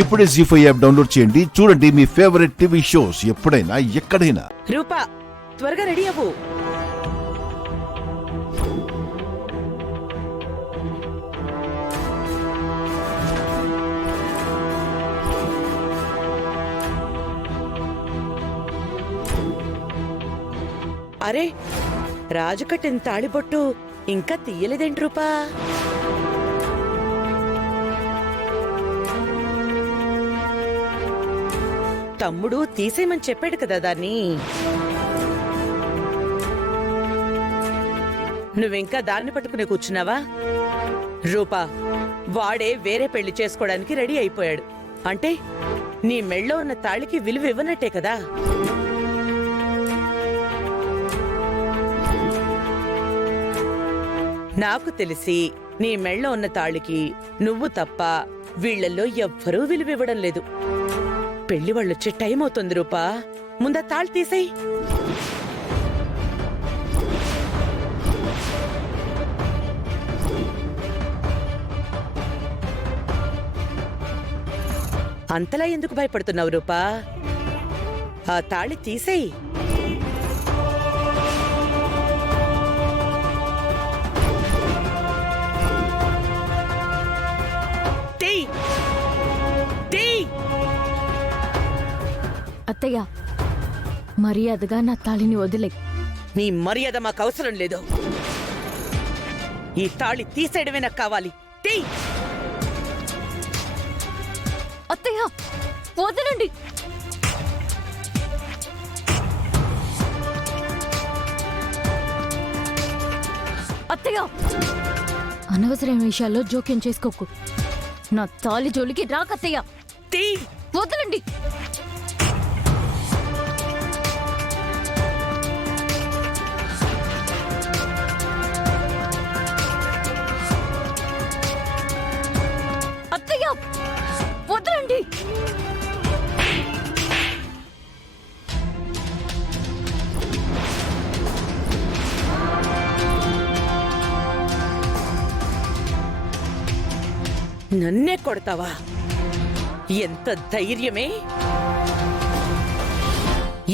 ఇప్పుడే జీ5 app download చేయండి. చూడండి మీ ఫేవరెట్ టీవీ షోస్ ఎప్పుడైనా ఎక్కడైనా. రూపా, త్వరగా రెడీ అవ్వు. అరే, రాజు కట్టిన తాళిబొట్టు ఇంకా తీయలేదేంటి రూపా? తమ్ముడు తీసేయమని చెప్పాడు కదా దాన్ని. నువ్వింకా దాన్ని పట్టుకుని కూర్చున్నావా? రూపా, వాడే వేరే పెళ్లి చేసుకోవడానికి రెడీ అయిపోయాడు అంటే నీ మెళ్ళో ఉన్న తాళికి విలువ ఇవ్వనట్టే కదా. నాకు తెలిసి నీ మెళ్ళో ఉన్న తాళికి నువ్వు తప్ప వీళ్లల్లో ఎవ్వరూ విలువివ్వడం లేదు. పెళ్లి వాళ్ళొచ్చే టైం అవుతుంది రూపా, ముందా తాళి తీసేయ్. అంతలా ఎందుకు భయపడుతున్నావు రూపా? ఆ తాళి తీసేయ్. అత్తయ్య, మర్యాదగా నా తాళిని వదిలే. నీ మర్యాద మాకు అవసరం లేదు. ఈ తాళి తీసేయడమే నాకు కావాలి. అత్తయ్య, వదలండి. అత్తయ్య, అనవసరమైన విషయాల్లో జోక్యం చేసుకోకు. నా తాళి జోలికి రాకత్తయ్య. వదలండి. అత్తయ్య, వదలండి. నన్నే కొడతావా? ఎంత ధైర్యమే!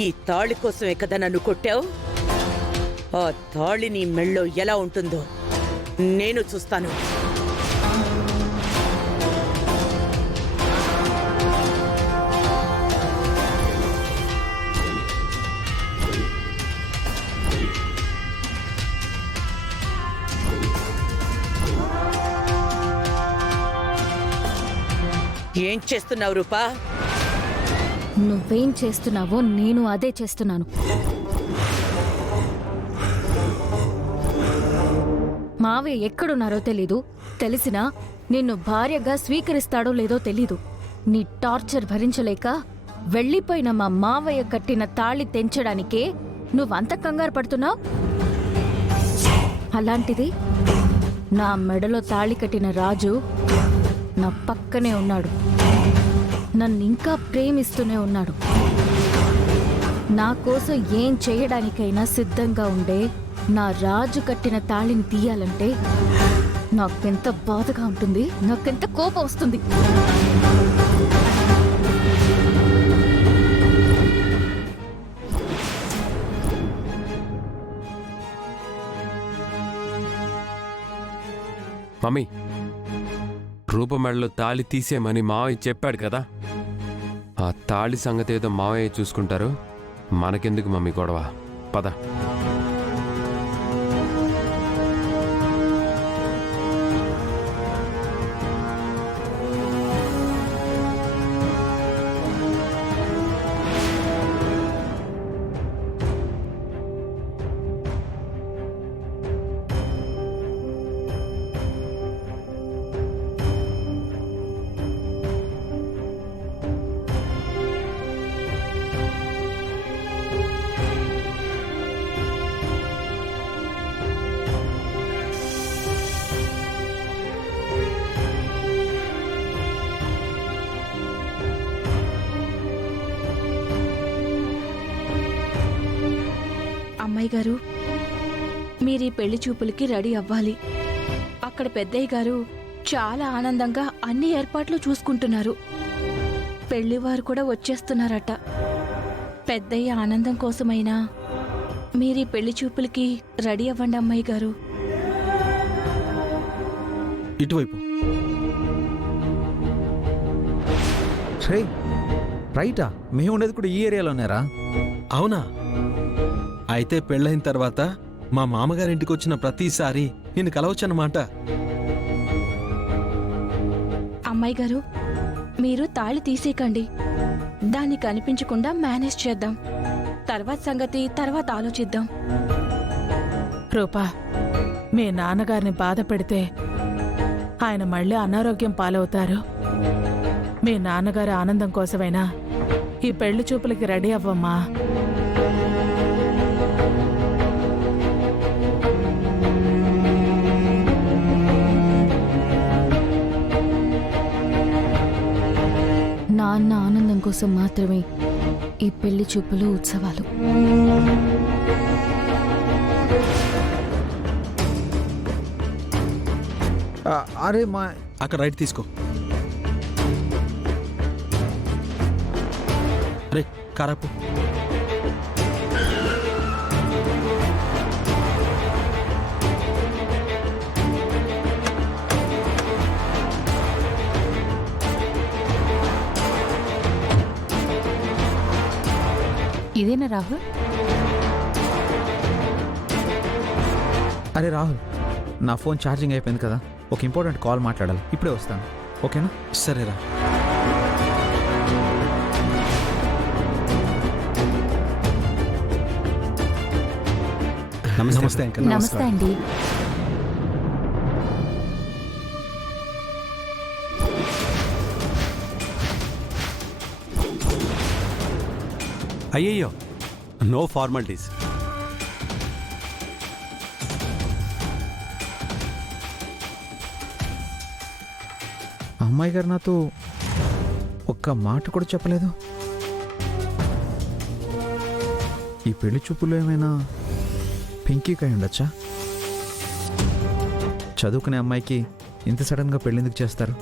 ఈ తాళి కోసమే కదా నన్ను కొట్టావు. ఆ తాళి నీ మెళ్ళో ఎలా ఉంటుందో నేను చూస్తాను. ఏం చేస్తున్నావు రూపా? నువ్వేం చేస్తున్నావో నేను అదే చేస్తున్నాను. మావయ్య ఎక్కడున్నారో తెలీదు. తెలిసినా నిన్ను భార్యగా స్వీకరిస్తాడో లేదో తెలీదు. నీ టార్చర్ భరించలేక వెళ్ళిపోయిన మా మావయ్య కట్టిన తాళి తెంచడానికే నువ్వంత కంగారు పడుతున్నావు. అలాంటిది నా మెడలో తాళి కట్టిన రాజు నా పక్కనే ఉన్నాడు. నన్నింకా ప్రేమిస్తూనే ఉన్నాడు. నా కోసం ఏం చేయడానికైనా సిద్ధంగా ఉండే నా రాజు కట్టిన తాళిని తీయాలంటే నాకెంత బాధగా ఉంటుంది, నాకెంత కోపం వస్తుంది. మమ్మీ, రూపమెడలో తాళి తీసేయమని మావయ్య చెప్పాడు కదా. ఆ తాళి సంగతి ఏదో మావయ్య చూసుకుంటారు. మనకెందుకు మమ్మీ గొడవ? పద. అమ్మాయి గారు, మీరీ పెళ్లి చూపులకి రెడీ అవ్వాలి. అక్కడ పెద్దయ్య గారు చాలా ఆనందంగా అన్ని ఏర్పాట్లు చూసుకుంటున్నారు. పెళ్లివారు కూడా వచ్చేస్తున్నారట. పెద్దయ్య ఆనందం కోసమైనా మీరీ పెళ్లి చూపులకి రెడీ అవ్వండి అమ్మాయి గారు. ఇటువైపు. రే రైటా, మేము ఉండేది కూడా ఈ ఏరియాలోనేరా. అవునా? అయితే పెళ్ళైన తర్వాత మా మామగారింటికి వచ్చిన ప్రతిసారి నిన్ను కలవచ్చన్నమాట. అమ్మాయి గారు, మీరు తాళి తీసేయకండి. దాన్ని కనిపించకుండా మేనేజ్ చేద్దాం. తర్వాత సంగతి తర్వాత ఆలోచిద్దాం. రూపా, మీ నాన్నగారిని బాధ పెడితే ఆయన మళ్ళీ అనారోగ్యం పాలవుతారు. మీ నాన్నగారి ఆనందం కోసమైనా ఈ పెళ్లి చూపులకి రెడీ అవ్వమ్మా. నాన్న ఆనందం కోసం మాత్రమే ఈ పెళ్లి చూపులు, ఉత్సవాలు. అరే మా అక్కడ రైట్ తీసుకో. రే కారాపు. ఇదేనా రాహుల్? అరే రాహుల్, నా ఫోన్ ఛార్జింగ్ అయిపోయింది కదా, ఒక ఇంపార్టెంట్ కాల్ మాట్లాడాలి. ఇప్పుడే వస్తాను, ఓకేనా? సరేరా. నమస్తే అంకల్. నమస్తే అండి. అయ్యయ్యో, నో ఫార్మాలిటీస్. అమ్మాయి గారు నాతో ఒక్క మాట కూడా చెప్పలేదు. ఈ పెళ్లి చూపులో ఏమైనా పింకీకి అయి ఉండొచ్చా? చదువుకునే అమ్మాయికి ఇంత సడన్గా పెళ్ళెందుకు చేస్తారు?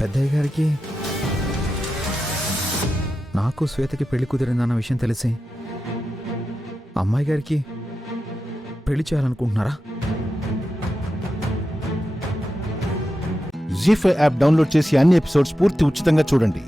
పెద్దయ్య గారికి నాకు శ్వేతకి పెళ్లి కుదిరిందన్న విషయం తెలిసి అమ్మాయి గారికి పెళ్లి చేయాలనుకుంటున్నారా? జీ5 యాప్ డౌన్లోడ్ చేసి అన్ని ఎపిసోడ్స్ పూర్తి ఉచితంగా చూడండి.